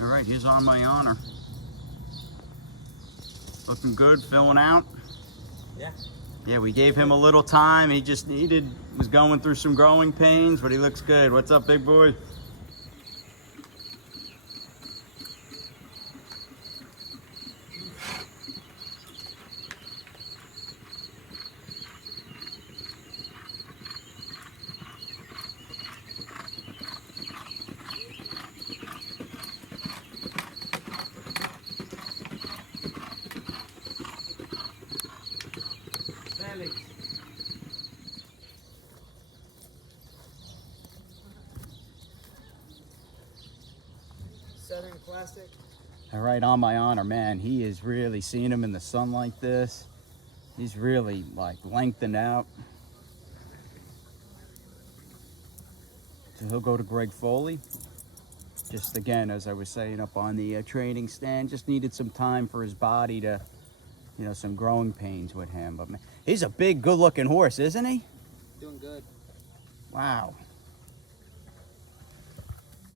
All right, he's on my honor. Looking good, filling out. Yeah. Yeah, we gave him a little time. He just was going through some growing pains, but he looks good. What's up, big boy? Southern Classic. All right, on my honor, man. He is really seeing him in the sun like this. He's really like lengthened out. So he'll go to Greg Foley. Just again, as I was saying up on the training stand, just needed some time for his body to, you know, some growing pains with him. But man, he's a big, good-looking horse, isn't he? Doing good. Wow.